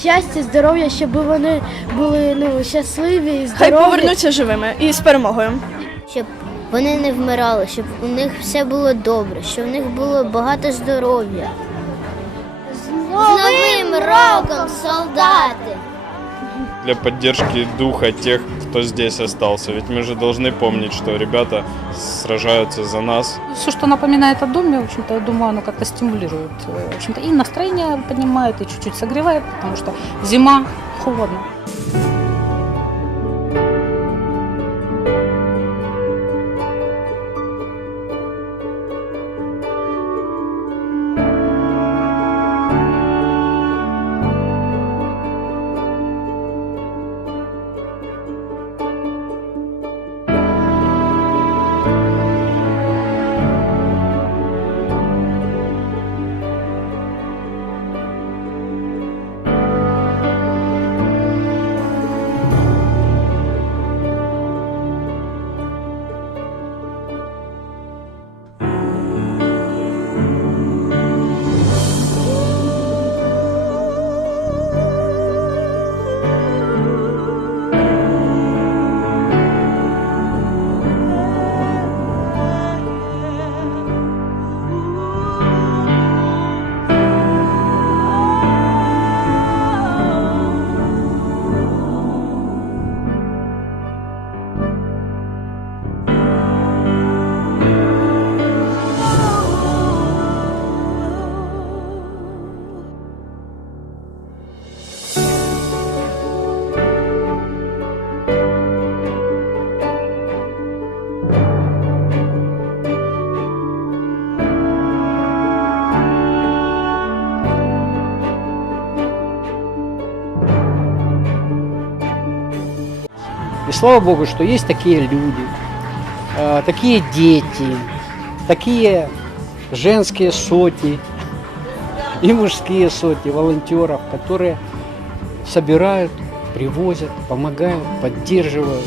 щастя, здоров'я, щоб вони були ну, щасливі і Хай повернуться живими і з перемогою. щоб вони не вмирали, щоб у них все було добре, щоб у них було багато здоров'я. З новим роком, солдати! Для поддержки духа тех, кто здесь остался. Ведь мы же должны помнить, что ребята сражаются за нас. Все, что напоминает о доме, в общем-то, я думаю, оно как-то стимулирует. э, В общем-то, и настроение поднимает, и чуть-чуть согревает, потому что зима, холодно. И слава Богу, что есть такие люди, э, такие дети, такие женские сотни и мужские сотни волонтеров, которые собирают, привозят, помогают, поддерживают.